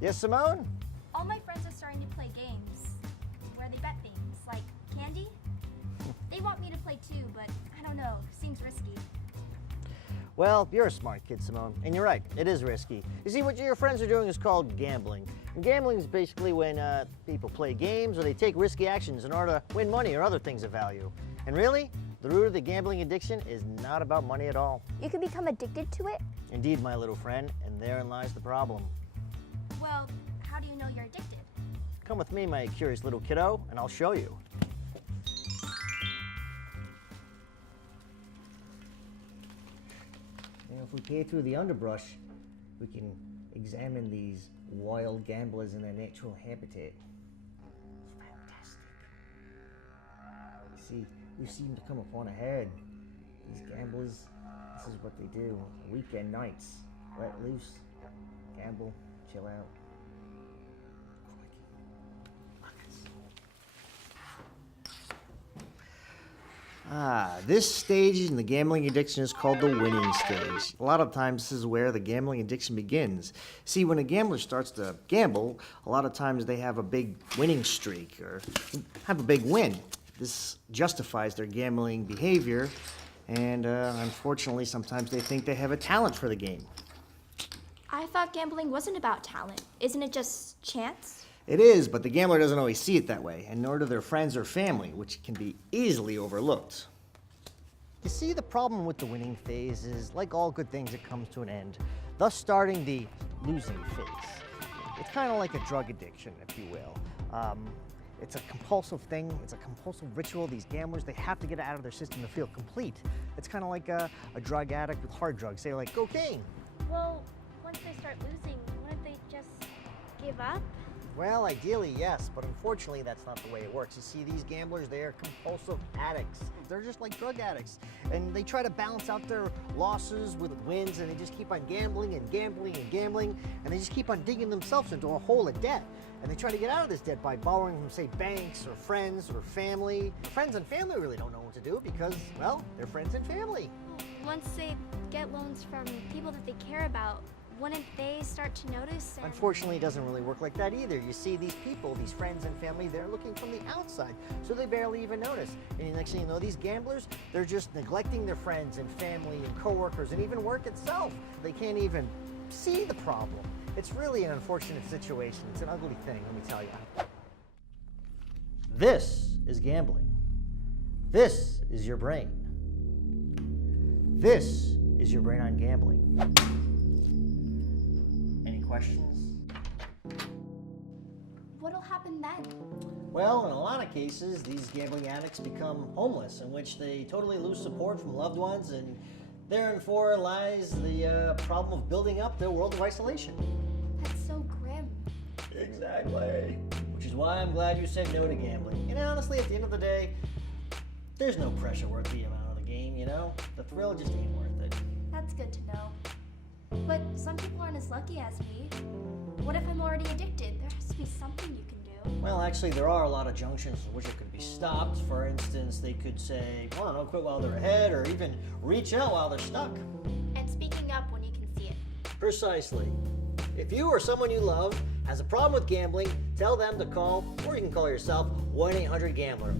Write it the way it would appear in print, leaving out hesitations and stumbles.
Yes, Simone? All my friends are starting to play games where they bet things, like candy. They want me to play too, but I don't know, seems risky. Well, you're a smart kid, Simone, and you're right, it is risky. You see, what your friends are doing is called gambling. And gambling is basically when people play games or they take risky actions in order to win money or other things of value. And really, the root of the gambling addiction is not about money at all. You can become addicted to it? Indeed, my little friend, and therein lies the problem. Well, how do you know you're addicted? Come with me, my curious little kiddo, and I'll show you. You know, if we peer through the underbrush, we can examine these wild gamblers in their natural habitat. Fantastic. You see, we seem to come upon a herd. These gamblers, this is what they do. Weekend nights, let loose, gamble, chill out. This stage in the gambling addiction is called the winning stage. A lot of times this is where the gambling addiction begins. See, when a gambler starts to gamble, a lot of times they have a big winning streak or have a big win. This justifies their gambling behavior, and unfortunately sometimes they think they have a talent for the game. I thought gambling wasn't about talent. Isn't it just chance? It is, but the gambler doesn't always see it that way, and nor do their friends or family, which can be easily overlooked. You see, the problem with the winning phase is, like all good things, it comes to an end, thus starting the losing phase. It's kind of like a drug addiction, if you will. It's a compulsive thing, it's a compulsive ritual. These gamblers, they have to get it out of their system to feel complete. It's kind of like a drug addict with hard drugs, say like cocaine. Well, once they start losing, wouldn't they just give up? Well, ideally, yes, but unfortunately, that's not the way it works. You see, these gamblers, they are compulsive addicts. They're just like drug addicts. And they try to balance out their losses with wins, and they just keep on gambling and gambling and gambling, and they just keep on digging themselves into a hole of debt. And they try to get out of this debt by borrowing from, say, banks or friends or family. Friends and family really don't know what to do because, well, they're friends and family. Once they get loans from people that they care about, wouldn't they start to notice? Unfortunately, it doesn't really work like that either. You see, these people, these friends and family, they're looking from the outside, so they barely even notice. And the next thing you know, these gamblers, they're just neglecting their friends and family and coworkers and even work itself. They can't even see the problem. It's really an unfortunate situation. It's an ugly thing, let me tell you. This is gambling. This is your brain. This is your brain on gambling. Questions? What'll happen then? Well, in a lot of cases, these gambling addicts become homeless, in which they totally lose support from loved ones, and therefore lies the problem of building up their world of isolation. That's so grim. Exactly. Which is why I'm glad you said no to gambling. And honestly, at the end of the day, there's no pressure worth the amount of the game, you know? The thrill just ain't worth it. That's good to know. But some people aren't as lucky as me. What if I'm already addicted? There has to be something you can do. Well, actually, there are a lot of junctions in which it could be stopped. For instance, they could say, well, don't quit while they're ahead, or even reach out while they're stuck. And speaking up when you can see it. Precisely. If you or someone you love has a problem with gambling, tell them to call, or you can call yourself, 1-800-GAMBLER.